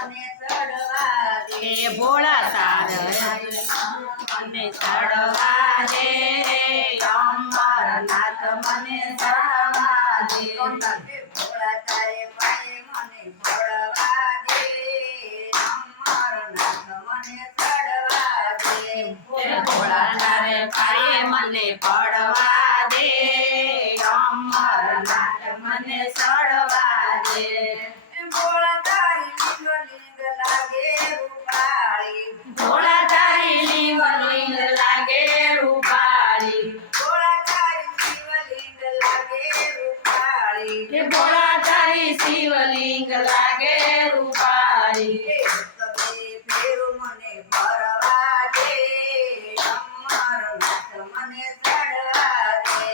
મને ચડવા દે. ભોળા તાર. મને ચડવા દે. અમરનાથ મને ચડવા દે. ભોળા તારે પાયે મને ભળવા દે અમરનાથ મને ચડવા દે ભોળા તારે પાયે મને પડવા શિવલિંગ લાગે રૂપાળી એ કબે ફેરું મને ભરવા દે અમરનાથ મને ચડવા દે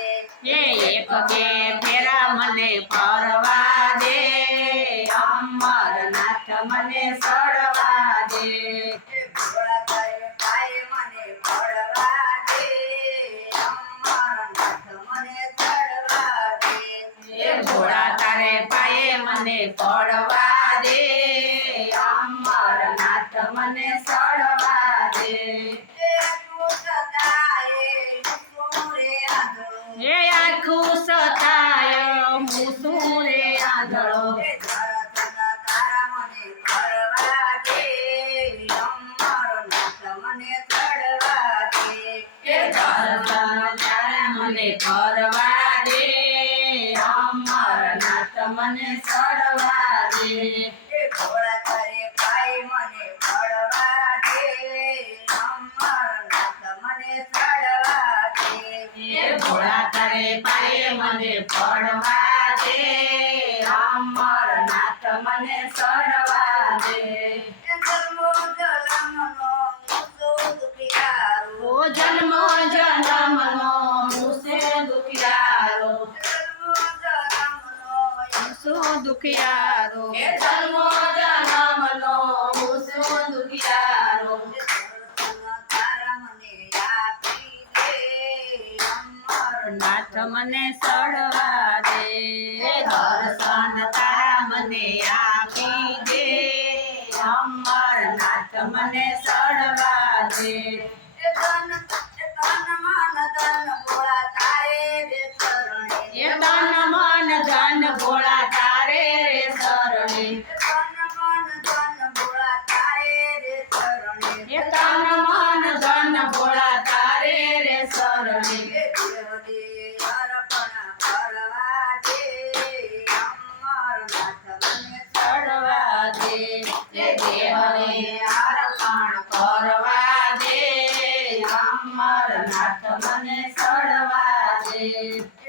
એ એક બે ફેરા મને ફરવા દે અમરનાથ મને સડવા દે એ ભોળા તારે પાયે મને ભળવા દે અમરનાથ મને ચડવા દે એ મને સડવા દે એ તું સદાય સુરે આંધળો એ આખું સતાય મુસુરે આંધળો એ ધરતના તારા મને ભરવા દે અમરનાથ મને ચડવા દે એ દર્શન ત્યારે મને કરવા દે અમરનાથ મને સડવા દે મને પડવા દે. અમરનાથ મને સડવા દે. જન્મો જન્મનો દુખિયારો ઓ જન્મો જન્મનો મુસે દુખિયારો. જન્મો જન્મનો મુસો દુખિયારો. નાથ મને સડવા દે દર્શન તારા મને આપી દે અમરનાથ મને સડવા દે નાથ મને સળવા દે.